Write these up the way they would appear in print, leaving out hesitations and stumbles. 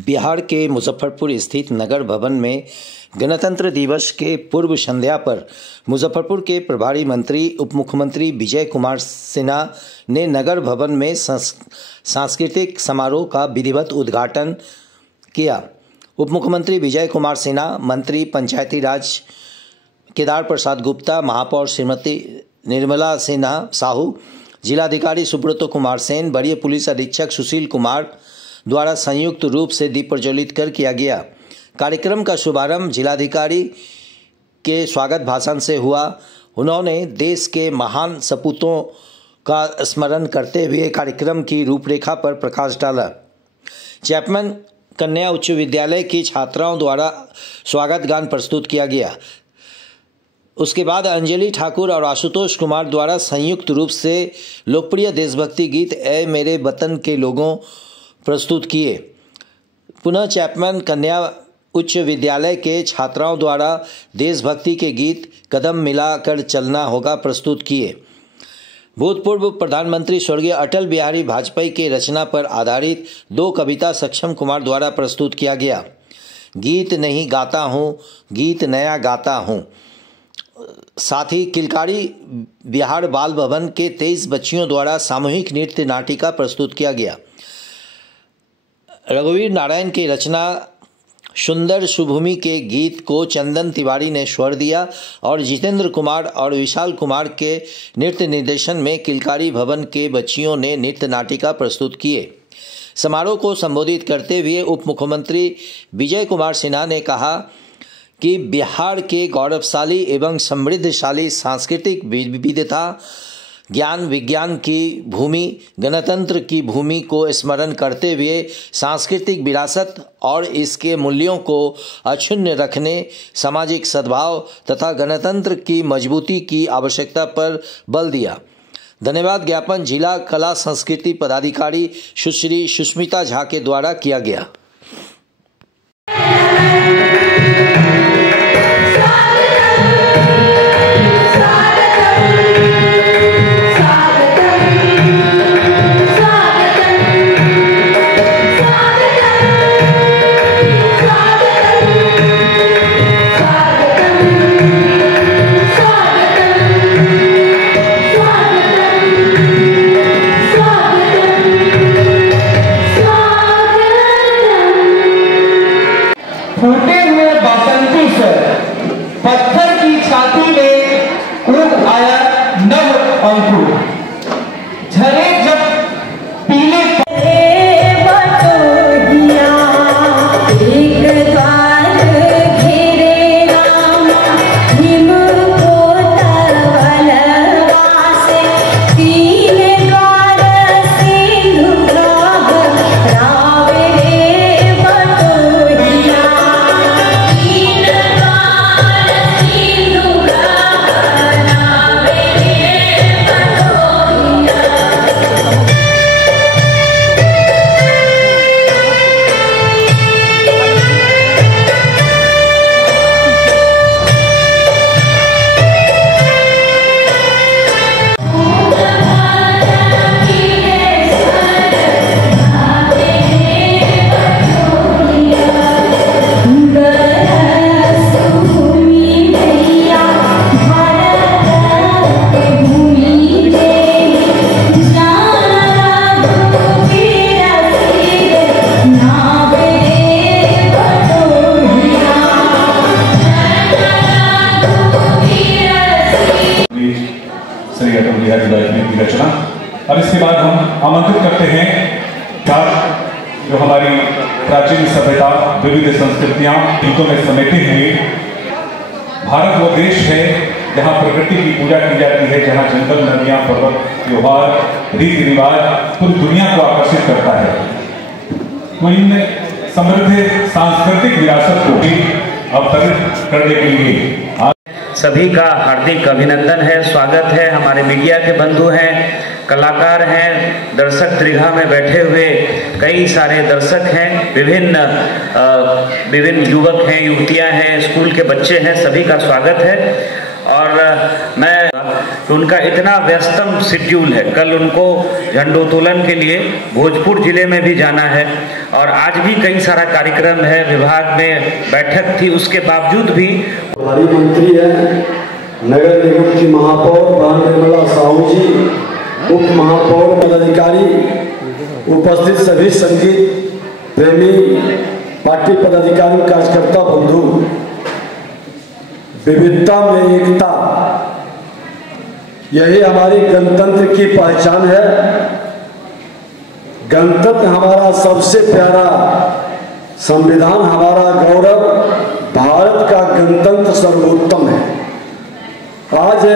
बिहार के मुजफ्फरपुर स्थित नगर भवन में गणतंत्र दिवस के पूर्व संध्या पर मुजफ्फरपुर के प्रभारी मंत्री उप मुख्यमंत्री विजय कुमार सिन्हा ने नगर भवन में सांस्कृतिक समारोह का विधिवत उद्घाटन किया। उप मुख्यमंत्री विजय कुमार सिन्हा, मंत्री पंचायती राज केदार प्रसाद गुप्ता, महापौर श्रीमती निर्मला सिन्हा साहू, जिलाधिकारी सुब्रत कुमार सेन, वरीय पुलिस अधीक्षक सुशील कुमार द्वारा संयुक्त रूप से दीप प्रज्वलित कर किया गया। कार्यक्रम का शुभारंभ जिलाधिकारी के स्वागत भाषण से हुआ। उन्होंने देश के महान सपूतों का स्मरण करते हुए कार्यक्रम की रूपरेखा पर प्रकाश डाला। चैपमैन कन्या उच्च विद्यालय की छात्राओं द्वारा स्वागत गान प्रस्तुत किया गया। उसके बाद अंजलि ठाकुर और आशुतोष कुमार द्वारा संयुक्त रूप से लोकप्रिय देशभक्ति गीत ऐ मेरे वतन के लोगों प्रस्तुत किए। पुनः चैपमैन कन्या उच्च विद्यालय के छात्राओं द्वारा देशभक्ति के गीत कदम मिलाकर चलना होगा प्रस्तुत किए। भूतपूर्व प्रधानमंत्री स्वर्गीय अटल बिहारी वाजपेयी के रचना पर आधारित 2 कविता सक्षम कुमार द्वारा प्रस्तुत किया गया। गीत नहीं गाता हूँ, गीत नया गाता हूँ। साथ ही किलकारी बिहार बाल भवन के 23 बच्चियों द्वारा सामूहिक नृत्य नाटिका प्रस्तुत किया गया। रघुवीर नारायण की रचना सुंदर सुभूमि के गीत को चंदन तिवारी ने स्वर दिया और जितेंद्र कुमार और विशाल कुमार के नृत्य निर्देशन में किलकारी भवन के बच्चियों ने नृत्य नाटिका प्रस्तुत किए। समारोह को संबोधित करते हुए उप मुख्यमंत्री विजय कुमार सिन्हा ने कहा कि बिहार के गौरवशाली एवं समृद्धशाली सांस्कृतिक विविधता, ज्ञान विज्ञान की भूमि, गणतंत्र की भूमि को स्मरण करते हुए सांस्कृतिक विरासत और इसके मूल्यों को अक्षुण्ण रखने, सामाजिक सद्भाव तथा गणतंत्र की मजबूती की आवश्यकता पर बल दिया। धन्यवाद ज्ञापन जिला कला संस्कृति पदाधिकारी सुश्री सुष्मिता झा के द्वारा किया गया। फूटे हुए बसंती से पत्थर की छाती में उग आया नव अंकुर, झरे जब पीले श्री अटल बिहारी वाजपेयी की रचना। अब इसके बाद हम आमंत्रित करते हैं जो हमारी प्राचीन सभ्यता, विविध संस्कृतियां गीतों में समेटे हुए। भारत वो देश है जहां प्रकृति की पूजा की जाती है, जहां जंगल, नदियां, पर्वत, त्योहार, रीति रिवाज पूरी दुनिया को आकर्षित करता है। तो इन समृद्ध सांस्कृतिक विरासत को भी अवतरित करने के लिए सभी का हार्दिक अभिनंदन है, स्वागत है। हमारे मीडिया के बंधु हैं, कलाकार हैं, दर्शक दीर्घा में बैठे हुए कई सारे दर्शक हैं, विभिन्न युवक हैं, युवतियां हैं, स्कूल के बच्चे हैं, सभी का स्वागत है। और मैं उनका इतना व्यस्तम शेड्यूल है, कल उनको झंडोत्तोलन के लिए भोजपुर जिले में भी जाना है और आज भी कई सारा कार्यक्रम है, विभाग में बैठक थी, उसके बावजूद भी प्रभारी मंत्री है, नगर निगम की महापौर बहन निर्मला साहू जी, उप महापौर पदाधिकारी, उपस्थित सभी संगीत प्रेमी पार्टी पदाधिकारी कार्यकर्ता बंधु, विविधता में एकता, यही हमारी गणतंत्र की पहचान है। गणतंत्र हमारा सबसे प्यारा, संविधान हमारा गौरव, भारत का गणतंत्र सर्वोत्तम है। आज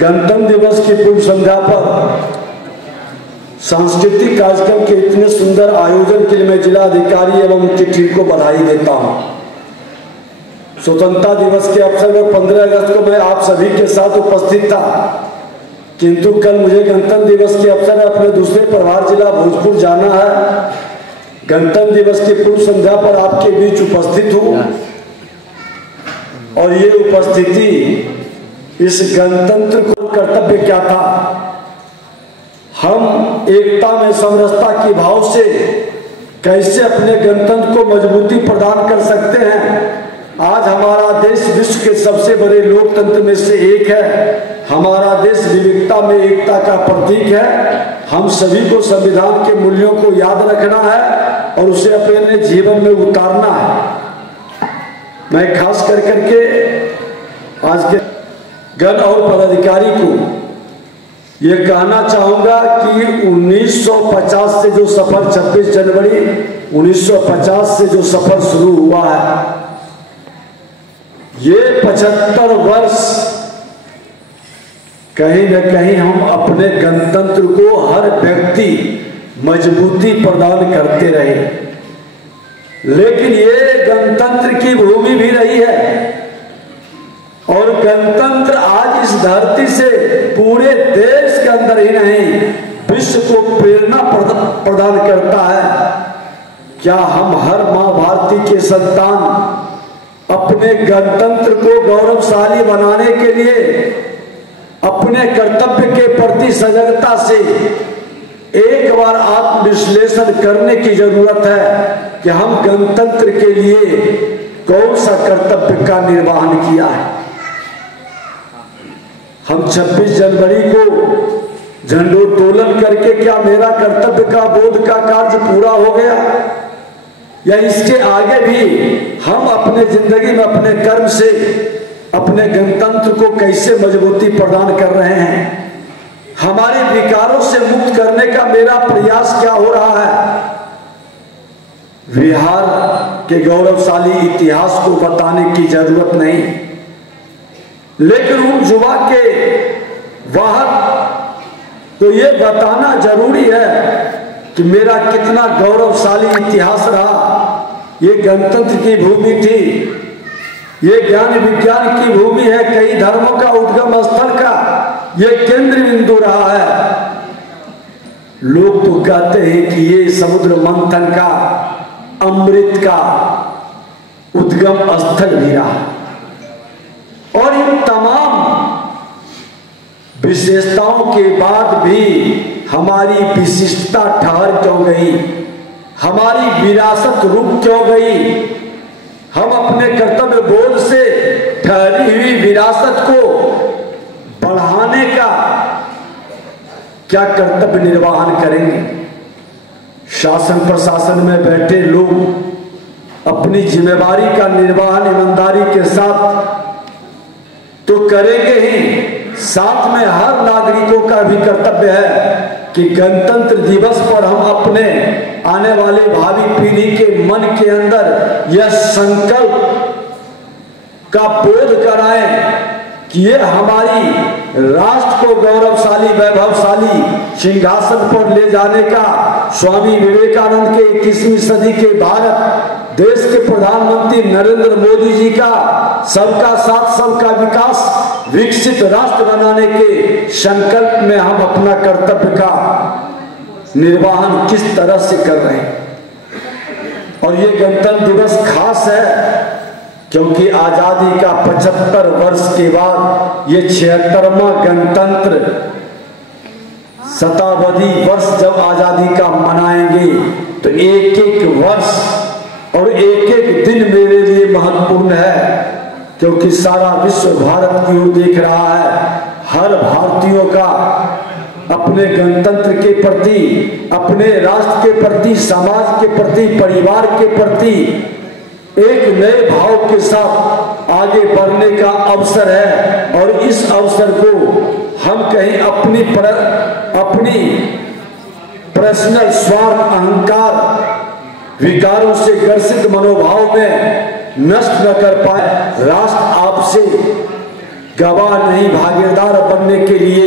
गणतंत्र दिवस की पूर्व संध्या पर सांस्कृतिक कार्यक्रम के इतने सुंदर आयोजन के लिए मैं जिला अधिकारी एवं उनकी टीम को बधाई देता हूं। स्वतंत्रता दिवस के अवसर पर 15 अगस्त को मैं आप सभी के साथ उपस्थित था, किंतु कल मुझे गणतंत्र दिवस के अवसर पर अपने दूसरे प्रभार जिला भोजपुर जाना है। गणतंत्र दिवस की पूर्व संध्या पर आपके बीच उपस्थित हूं और ये उपस्थिति इस गणतंत्र को कर्तव्य क्या था, हम एकता में समरसता की भाव से कैसे अपने गणतंत्र को मजबूती प्रदान कर सकते हैं। आज हमारा देश विश्व के सबसे बड़े लोकतंत्र में से एक है। हमारा देश विविधता में एकता का प्रतीक है। हम सभी को संविधान के मूल्यों को याद रखना है और उसे अपने जीवन में उतारना है। मैं खास कर करके आज के गण और पदाधिकारी को ये कहना चाहूंगा कि 1950 से जो सफर 26 जनवरी 1950 से जो सफर शुरू हुआ है, ये 75 वर्ष कहीं न कहीं हम अपने गणतंत्र को हर व्यक्ति मजबूती प्रदान करते रहे, लेकिन ये गणतंत्र की भूमि भी रही है और गणतंत्र आज इस धरती से पूरे देश के अंदर ही नहीं विश्व को प्रेरणा प्रदान करता है। क्या हम हर मां भारती के संतान अपने गणतंत्र को गौरवशाली बनाने के लिए अपने कर्तव्य के प्रति सजगता से एक बार आत्मविश्लेषण करने की जरूरत है कि हम गणतंत्र के लिए कौन सा कर्तव्य का निर्वहन किया है। हम 26 जनवरी को झंडोत्तोलन करके क्या मेरा कर्तव्य का बोध का कार्य पूरा हो गया, या इसके आगे भी हम अपने जिंदगी में अपने कर्म से अपने गणतंत्र को कैसे मजबूती प्रदान कर रहे हैं, हमारे विकारों से मुक्त करने का मेरा प्रयास क्या हो रहा है। बिहार के गौरवशाली इतिहास को बताने की जरूरत नहीं, लेकिन उन युवा के वाहक तो ये बताना जरूरी है कि मेरा कितना गौरवशाली इतिहास रहा। ये गणतंत्र की भूमि थी, ये ज्ञान विज्ञान की भूमि है, कई धर्मों का उद्गम स्थल का ये केंद्र बिंदु रहा है। लोग तो कहते हैं कि ये समुद्र मंथन का, अमृत का उद्गम स्थल भी रहा। और इन तमाम विशेषताओं के बाद भी हमारी विशिष्टता ठहर क्यों गई, हमारी विरासत रुक क्यों गई। हम अपने कर्तव्य बोध से ठहरी हुई विरासत को बढ़ाने का क्या कर्तव्य निर्वहन करेंगे। शासन प्रशासन में बैठे लोग अपनी जिम्मेदारी का निर्वहन ईमानदारी के साथ तो करेंगे ही, साथ में हर नागरिकों का भी कर्तव्य है कि गणतंत्र दिवस पर हम अपने आने वाले भावी पीढ़ी के मन के अंदर यह संकल्प का बोध कराएं कि ये हमारी राष्ट्र को गौरवशाली वैभवशाली सिंहासन पर ले जाने का स्वामी विवेकानंद के 21वीं सदी के भारत देश के प्रधानमंत्री नरेंद्र मोदी जी का सबका साथ सबका विकास विकसित राष्ट्र बनाने के संकल्प में हम अपना कर्तव्य का निर्वहन किस तरह से कर रहे हैं। और ये गणतंत्र दिवस खास है क्योंकि आजादी का 75 वर्ष के बाद ये 76वां गणतंत्र शताब्दी वर्ष जब आजादी का मनाएंगे तो एक एक वर्ष और एक एक दिन मेरे लिए महत्वपूर्ण है, क्योंकि सारा विश्व भारत की ओर देख रहा है। हर भारतीयों का अपने गणतंत्र के प्रति, अपने राष्ट्र के प्रति, समाज के प्रति, परिवार के प्रति एक नए भाव के साथ आगे बढ़ने का अवसर है। और इस अवसर को हम कहीं अपनी पर्सनल स्वार्थ, अहंकार, विकारों से ग्रसित मनोभाव में नष्ट न कर पाए। राष्ट्र आपसे गवाह नहीं, भागीदार बनने के लिए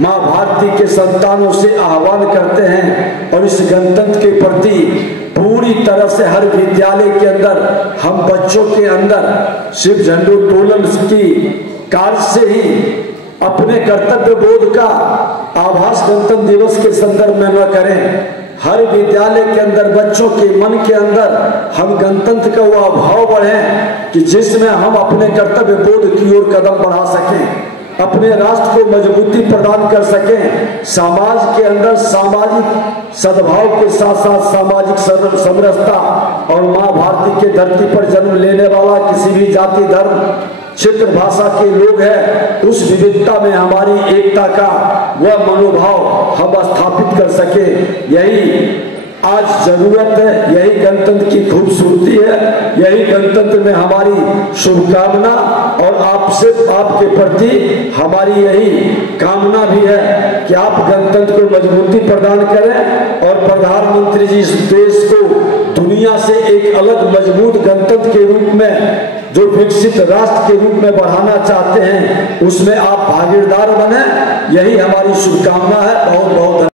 मां भारती के संतानों से आह्वान करते हैं। और इस गणतंत्र के प्रति पूरी तरह से हर विद्यालय के अंदर हम बच्चों के अंदर सिर्फ झंडोत्तोलन की कार्य से ही अपने कर्तव्य बोध का आभास गणतंत्र दिवस के संदर्भ में न करें। हर विद्यालय के अंदर बच्चों के मन के अंदर हम गणतंत्र का वह भाव बढ़े कि जिसमें हम अपने कर्तव्य बोध की ओर कदम बढ़ा सकें, अपने राष्ट्र को मजबूती प्रदान कर सकें, समाज के अंदर सामाजिक सद्भाव के साथ साथ सामाजिक समरसता और मां भारती के धरती पर जन्म लेने वाला किसी भी जाति, धर्म, क्षेत्र, भाषा के लोग हैं, उस विविधता में हमारी एकता का वह मनोभाव हम स्थापित कर सके। यही आज जरूरत है, यही गणतंत्र की खूबसूरती है, यही गणतंत्र में हमारी शुभकामना और आपसे, आपके प्रति हमारी यही कामना भी है कि आप गणतंत्र को मजबूती प्रदान करें और प्रधानमंत्री जी इस देश को दुनिया से एक अलग मजबूत गणतंत्र के रूप में, जो विकसित राष्ट्र के रूप में बढ़ाना चाहते हैं, उसमें आप भागीदार बने। यही हमारी शुभकामना है। बहुत बहुत